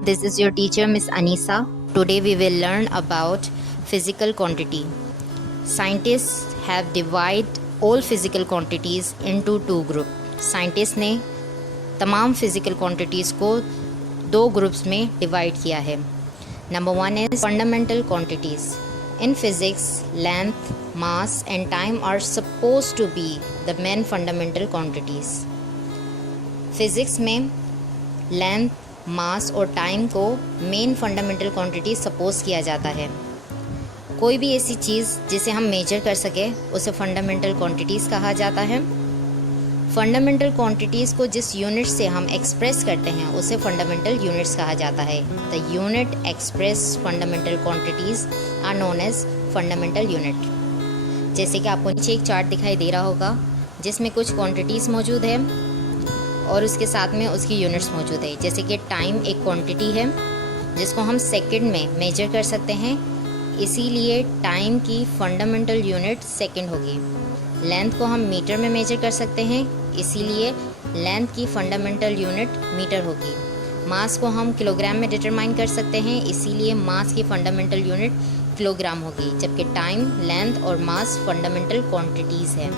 This is your teacher Miss Anisa. Today we will learn about physical quantity. Scientists have divided all physical quantities into two groups. Scientists ने तमाम physical quantities को दो groups में divide किया है. Number one is fundamental quantities. In physics, length, mass and time are supposed to be the main fundamental quantities. Physics में length, मास और time को मेन फंडामेंटल क्वांटिटी सपोज किया जाता है. कोई भी ऐसी चीज़ जिसे हम मेजर कर सके उसे फंडामेंटल क्वांटिटीज़ कहा जाता है. फंडामेंटल क्वांटिटीज़ को जिस यूनिट से हम एक्सप्रेस करते हैं उसे फंडामेंटल यूनिट्स कहा जाता है. The unit express fundamental quantities are known as fundamental unit. जैसे कि आपको नीचे एक चार्ट दिखाई दे रहा होगा जिसमें कुछ क्वांटिटीज़ मौजूद है और उसके साथ में उसकी यूनिट्स मौजूद है. जैसे कि टाइम एक क्वांटिटी है जिसको हम सेकंड में मेजर कर सकते हैं, इसीलिए टाइम की फंडामेंटल यूनिट सेकंड होगी. लेंथ को हम मीटर में मेजर कर सकते हैं, इसीलिए लेंथ की फंडामेंटल यूनिट मीटर होगी. मास को हम किलोग्राम में डिटरमाइन कर सकते हैं, इसीलिए मास की फंडामेंटल यूनिट किलोग्राम होगी. जबकि टाइम, लेंथ और मास फंडामेंटल क्वांटिटीज़ है.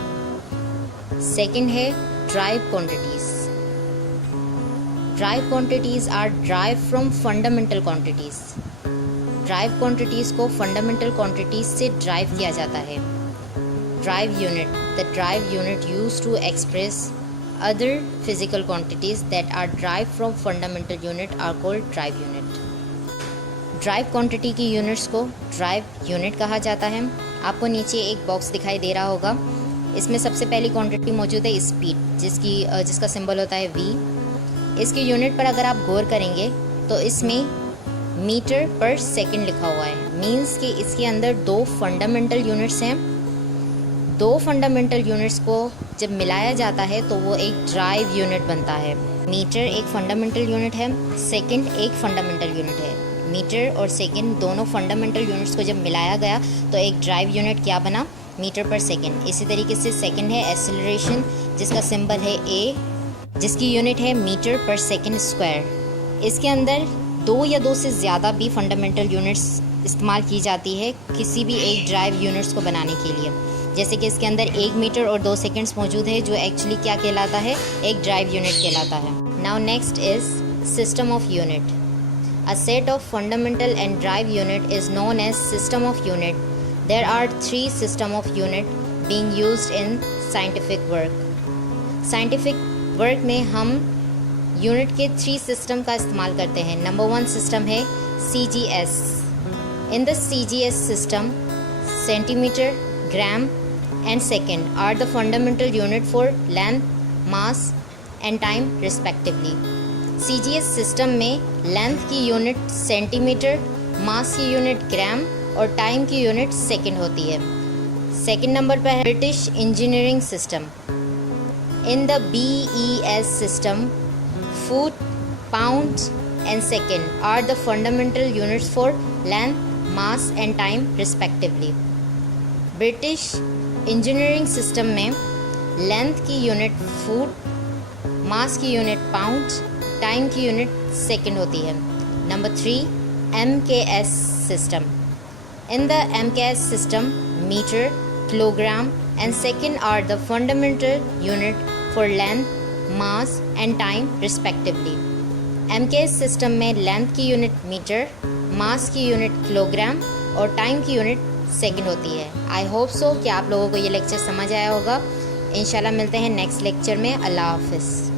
सेकंड है derived quantities. Derived quantities are derived from fundamental quantities. Derived quantities को फंडामेंटल क्वांटिटीज़ से ड्राइव किया जाता है. Derived unit, the derived unit used to express other physical quantities that are derived from fundamental unit are called derived unit. Derived quantity की units को derived unit कहा जाता है. आपको नीचे एक बॉक्स दिखाई दे रहा होगा, इसमें सबसे पहली क्वांटिटी मौजूद है स्पीड, जिसका सिंबल होता है v. इसके यूनिट पर अगर आप गौर करेंगे तो इसमें मीटर पर सेकंड लिखा हुआ है. मींस कि इसके अंदर दो फंडामेंटल यूनिट्स हैं. दो फंडामेंटल यूनिट्स को जब मिलाया जाता है तो वो एक ड्राइव यूनिट बनता है. मीटर एक फंडामेंटल यूनिट है, सेकंड एक फंडामेंटल यूनिट है. मीटर और सेकंड दोनों फंडामेंटल यूनिट्स को जब मिलाया गया तो एक ड्राइव यूनिट क्या बना, मीटर पर सेकंड. इसी तरीके से सेकंड है एक्सेलरेशन, जिसका सिंबल है a, जिसकी यूनिट है मीटर पर सेकंड स्क्वायर. इसके अंदर दो या दो से ज़्यादा भी फंडामेंटल यूनिट्स इस्तेमाल की जाती है किसी भी एक ड्राइव यूनिट्स को बनाने के लिए. जैसे कि इसके अंदर 1 मीटर और 2 सेकंड्स मौजूद है, जो एक्चुअली क्या कहलाता है, एक ड्राइव यूनिट कहलाता है. Now next is system of unit. A set of fundamental and derived unit is known as system of unit. There are 3 system of unit being used in scientific work. Scientific work में हम unit के 3 system का इस्तेमाल करते हैं. Number 1 system है CGS. In the CGS system centimetre, gram and second are the fundamental unit for length, mass and time respectively. CGS system में length की यूनिट सेंटीमीटर, मास की यूनिट ग्राम और टाइम की यूनिट सेकेंड होती है. Second number पर है British engineering system. In the BES system, foot, pounds and second are the fundamental units for length, mass and time respectively. British engineering system में length की unit foot, mass की unit pounds, time की unit second होती है. Number 3, MKS system. In the MKS system, meter, kilogram and second are the fundamental unit for length, mass and time respectively. MKS system में length की unit metre, मास की unit kilogram और time की unit second होती है. I hope so कि आप लोगों को ये लेक्चर समझ आया होगा. इंशाल्लाह मिलते हैं नेक्स्ट लेक्चर में. अल्लाह हाफिज़.